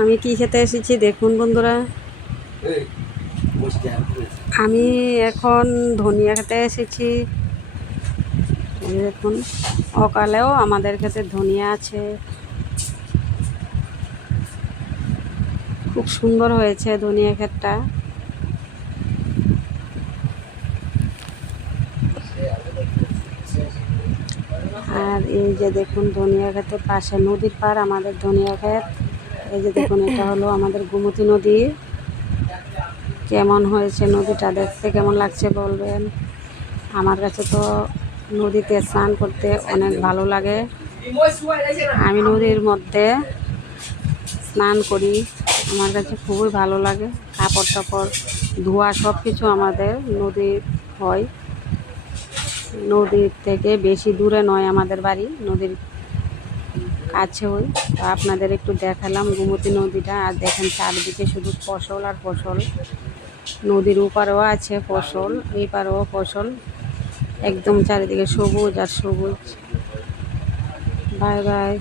আমি কি খেতে এসেছি দেখুন বন্ধুরা, আমি এখন ধনিয়া খেতে এসেছি। এই দেখুন, অকালেও আমাদের খেতে ধনিয়া আছে, খুব সুন্দর হয়েছে ধনিয়া ক্ষেতটা। আর এই যে দেখুন ধনিয়া ক্ষেতের পাশে নদীর পার আমাদের ধনিয়া ক্ষেত। এই যে দেখুন, এটা হলো আমাদের গোমতী নদী। কেমন হয়েছে নদীটা, দেখতে কেমন লাগছে বলবেন। আমার কাছে তো নদীতে স্নান করতে অনেক ভালো লাগে। আমি নদীর মধ্যে স্নান করি, আমার কাছে খুবই ভালো লাগে। কাপড় টাপড় ধোয়া সব কিছু আমাদের নদীর হয়। নদীর থেকে বেশি দূরে নয় আমাদের বাড়ি, নদীর কাছে ওই। তো আপনাদের একটু দেখালাম গোমতী নদীটা। আর দেখেন চারদিকে শুধু ফসল আর ফসল। নদীর ওপারেও আছে ফসল, এই পারেও ফসল, একদম চারিদিকে সবুজ আর সবুজ। Bye bye.